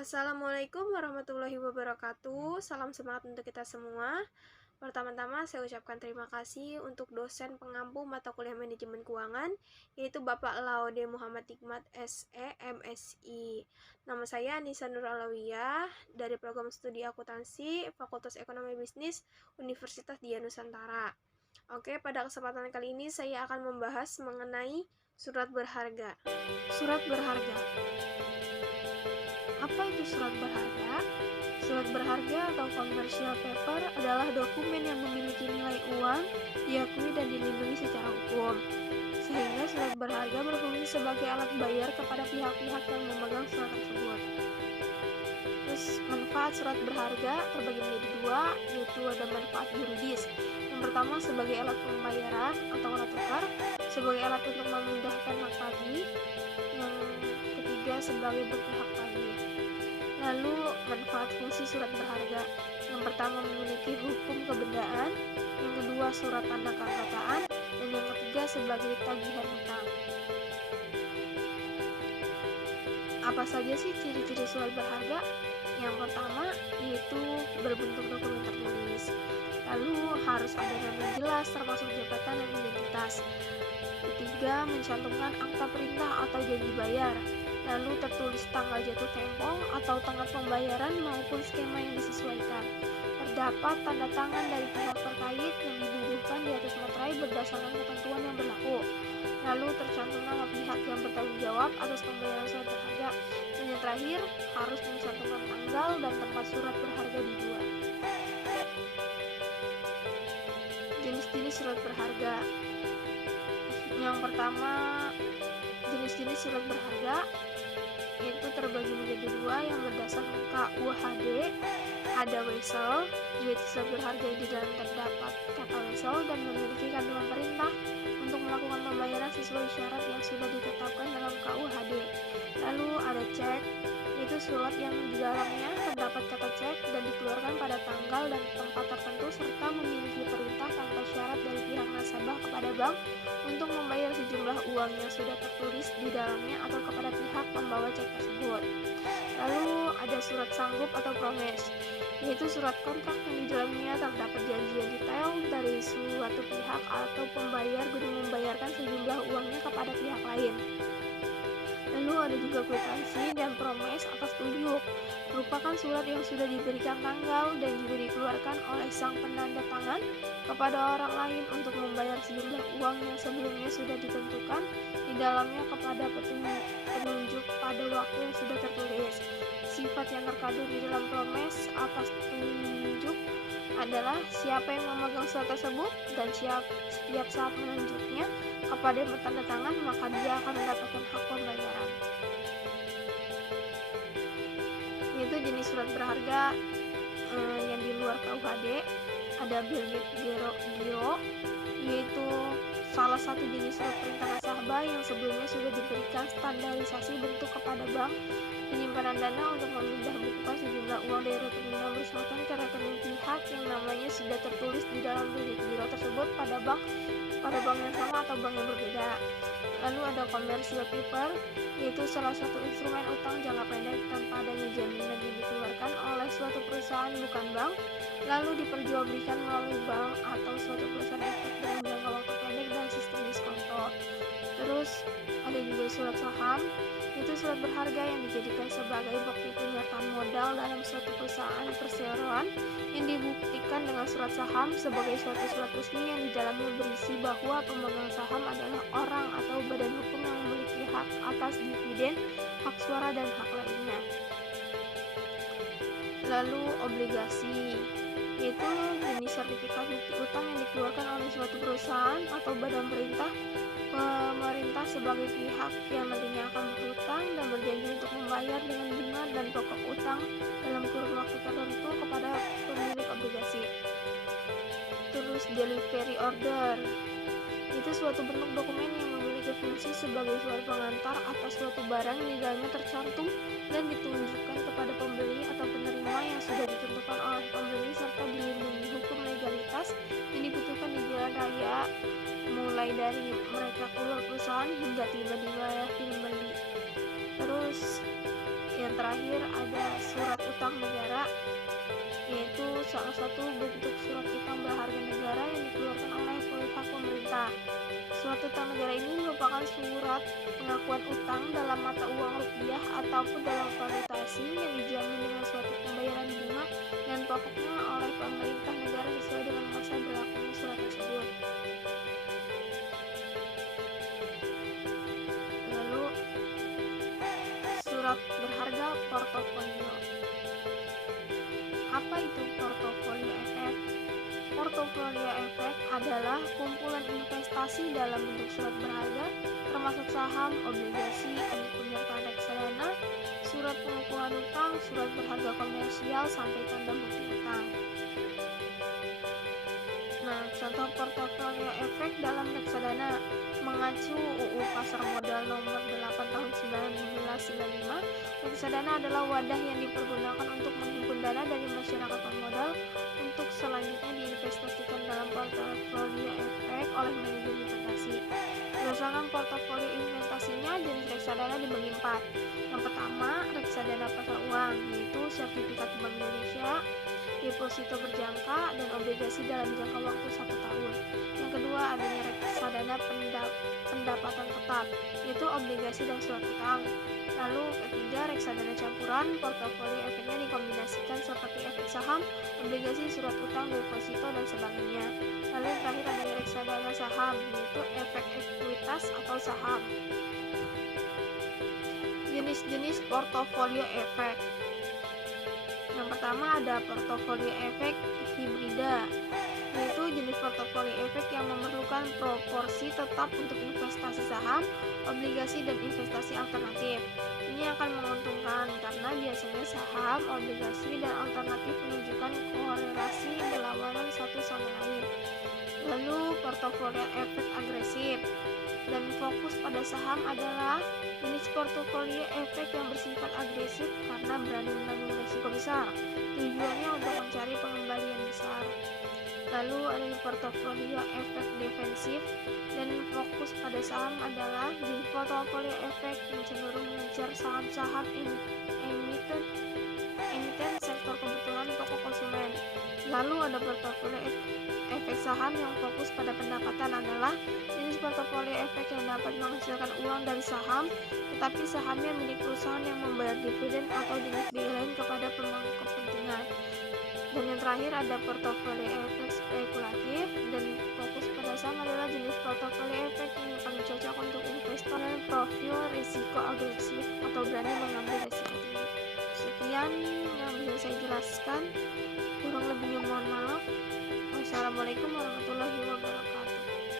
Assalamualaikum warahmatullahi wabarakatuh. Salam semangat untuk kita semua. Pertama-tama saya ucapkan terima kasih untuk dosen pengampu mata kuliah manajemen keuangan, yaitu Bapak Laude Muhammad Hikmat SE MSI. Nama saya Nisa Nur Alawiyah dari program studi akuntansi Fakultas Ekonomi Bisnis Universitas Dian Nusantara. Oke, pada kesempatan kali ini saya akan membahas mengenai surat berharga. Surat berharga. Apa itu surat berharga? Surat berharga atau commercial paper adalah dokumen yang memiliki nilai uang, diakui dan dilindungi secara hukum. Sehingga surat berharga berfungsi sebagai alat bayar kepada pihak-pihak yang memegang surat tersebut. Terus manfaat surat berharga terbagi menjadi dua, yaitu ada manfaat yuridis. Yang pertama sebagai alat pembayaran atau alat tukar, sebagai alat untuk memindahkan hak tagih. Yang ketiga sebagai bukti hak tagih. Lalu manfaat fungsi surat berharga. Yang pertama memiliki hukum kebendaan, yang kedua surat tanda keanggotaan, dan yang ketiga sebagai tagihan hutang. Apa saja sih ciri-ciri surat berharga? Yang pertama yaitu berbentuk dokumen tertulis. Lalu harus ada nama jelas termasuk jabatan dan identitas. Ketiga, mencantumkan akta perintah atau janji bayar. Lalu tertulis tanggal jatuh tempo atau tenggat pembayaran maupun skema yang disesuaikan. Terdapat tanda tangan dari pihak terkait yang dibubuhkan di atas materai berdasarkan ketentuan yang berlaku. Lalu tercantum nama pihak yang bertanggung jawab atas pembayaran surat berharga. Dan yang terakhir, harus mencantumkan tanggal dan tempat surat berharga dibuat. Jenis-jenis surat berharga. Yang pertama, jenis-jenis surat berharga yaitu terbagi menjadi dua yang berdasarkan KUHD. Ada wesel, yaitu surat berharga yang di dalam terdapat kata wesel dan memiliki kandungan perintah untuk melakukan pembayaran sesuai syarat yang sudah ditetapkan dalam KUHD. Lalu ada cek, yaitu surat yang di dalamnya terdapat kata cek dan dikeluarkan pada tanggal dan tempat tertentu serta memiliki perintah tanpa syarat dari pihak nasabah kepada bank untuk membayar sejumlah uang yang sudah tertulis di dalamnya atau kepada pihak pembawa cek tersebut. Lalu ada surat sanggup atau promes, yaitu surat kontrak yang di dalamnya terdapat janji yang detail dari suatu pihak atau pembayar guna membayarkan sejumlah uangnya kepada pihak lain. Lalu ada juga kwitansi dan promes atas tunjuk, merupakan surat yang sudah diberikan tanggal dan juga dikeluarkan oleh sang penanda tangan kepada orang lain untuk membayar sejumlah uang yang sebelumnya sudah ditentukan di dalamnya kepada penunjuk pada waktu yang sudah tertulis. Sifat yang terkandung di dalam promes atas tunjuk adalah siapa yang memegang surat tersebut dan setiap saat menunjuknya kepada yang bertanda tangan, maka dia akan mendapatkan hak pembayaran. Yaitu jenis surat berharga yang di luar KUHD. Ada bill giro, yaitu salah satu jenis surat perintah nasabah yang sebelumnya sudah diberikan standarisasi bentuk kepada bank penyimpanan dana untuk memindah bukukan sejumlah uang dari rekening yang bersangkutan ke rekening pihak yang namanya sudah tertulis di dalam bill giro tersebut pada bank yang sama atau bank yang berbeda. Lalu ada commercial paper, yaitu salah satu instrumen utang jangka pendek tanpa adanya jaminan yang dikeluarkan oleh suatu perusahaan bukan bank, lalu diperjualbelikan melalui bank atau suatu perusahaan efek dalam jangka waktu pendek dan sistem diskonto. Terus ada juga surat saham, itu surat berharga yang dijadikan sebagai bukti penyertaan modal dalam suatu perusahaan perseroan yang dibuktikan dengan surat saham sebagai suatu surat resmi yang di dalamnya berisi bahwa pemegang saham adalah orang atau badan hukum yang memiliki hak atas dividen, hak suara, dan hak lainnya. Lalu obligasi, yaitu jenis sertifikat bukti utang yang dikeluarkan oleh suatu perusahaan atau badan pemerintah sebagai pihak yang nantinya akan berhutang dan berjanji untuk membayar dengan bunga dan pokok utang dalam kurun waktu tertentu kepada pemilik obligasi. Terus delivery order, itu suatu bentuk dokumen yang memiliki fungsi sebagai surat pengantar atas suatu barang yang di dalamnya tercantum dan ditunjukkan kepada pembeli atau penerima yang sudah ditentukan oleh pembeli serta dilindungi hukum legalitas yang dibutuhkan di jalan raya mulai dari mereka keluar perusahaan hingga tiba di wilayah pembeli. Terus yang terakhir ada surat utang negara, yaitu salah satu bentuk surat utang berharga negara yang dikeluarkan oleh pihak pemerintah. Surat utang negara ini merupakan surat pengakuan utang dalam mata uang rupiah ataupun dalam valuta asing yang dijamin dengan suatu pembayaran bunga dan pokoknya oleh pemerintah negara sesuai dengan masa berlakunya surat tersebut. Lalu, surat berharga portofolio. Apa itu portofolio efek? Portofolio efek adalah kumpulan investasi dalam bentuk surat berharga, termasuk saham, obligasi, emiten penyertaan reksadana, surat pengukuhan utang, surat berharga komersial, sampai tanda bukti utang. Nah, contoh portofolio efek dalam reksadana mengacu UU Pasar Modal Nomor 8 Tahun 1995. Reksadana adalah wadah yang dipergunakan untuk menghimpun dana dari masyarakat pemodal untuk selanjutnya diinvestasikan dalam portofolio efek oleh manajer investasi. Berdasarkan portofolio investasinya, jenis reksadana dibagi 4. Yang pertama, reksadana pasar uang, yaitu sertifikat Bank Indonesia, deposito berjangka, dan obligasi dalam jangka waktu 1 tahun. Yang kedua, adanya reksadana pendapatan tetap, yaitu obligasi dan surat utang. Lalu ketiga, reksadana campuran, portofolio efeknya dikombinasikan seperti efek saham, obligasi, surat utang, deposito, dan sebagainya. Lalu yang terakhir adanya reksadana saham, yaitu efek ekuitas atau saham. Jenis-jenis portofolio efek. Yang pertama ada portofolio efek hibrida, yaitu jenis portofolio efek yang memerlukan proporsi tetap untuk investasi saham, obligasi, dan investasi alternatif. Ini akan menguntungkan karena biasanya saham, obligasi, dan alternatif menunjukkan korelasi berlawanan satu sama lain. Lalu portofolio efek agresif dan fokus pada saham adalah jenis portofolio efek yang bersifat agresif karena berani menanggung risiko besar. Tujuannya untuk mencari pengembalian besar. Lalu ada portofolio efek defensif dan fokus pada saham adalah jenis portofolio efek yang cenderung mengejar saham-saham emiten sektor kebutuhan pokok konsumen. Lalu ada portofolio efek saham yang fokus pada pendapatan adalah jenis portofolio efek yang dapat menghasilkan uang dari saham, tetapi sahamnya milik perusahaan yang membayar dividen atau jenis biaya lain kepada pemangku kepentingan. Dan yang terakhir ada portofolio efek spekulatif dan fokus pada saham adalah jenis portofolio efek yang paling cocok untuk investor dan profil risiko agresif atau berani mengambil risiko tinggi. Sekian yang bisa saya jelaskan, kurang lebihnya mohon maaf. Wassalamualaikum warahmatullahi